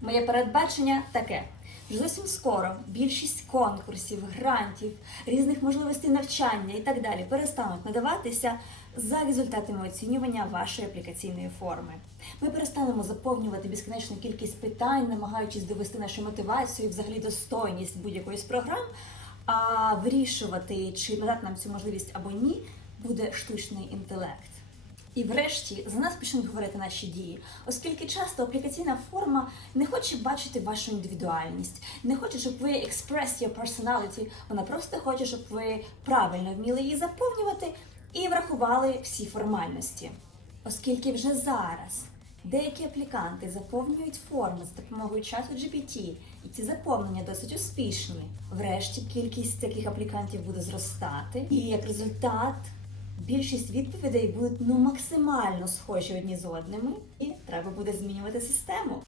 Моє передбачення таке. Зовсім скоро більшість конкурсів, грантів, різних можливостей навчання і так далі перестануть надаватися за результатами оцінювання вашої аплікаційної форми. Ми перестанемо заповнювати безкінечну кількість питань, намагаючись довести нашу мотивацію, і взагалі достойність будь-якої з програм. А вирішувати, чи надати нам цю можливість або ні, буде штучний інтелект. І врешті за нас почнуть говорити наші дії, оскільки часто аплікаційна форма не хоче бачити вашу індивідуальність, не хоче, щоб ви express your personality, вона просто хоче, щоб ви правильно вміли її заповнювати і врахували всі формальності. Оскільки вже зараз деякі апліканти заповнюють форми з допомогою чату GPT, і ці заповнення досить успішні. Врешті кількість таких аплікантів буде зростати, і як результат більшість відповідей будуть ну максимально схожі одні з одними, і треба буде змінювати систему.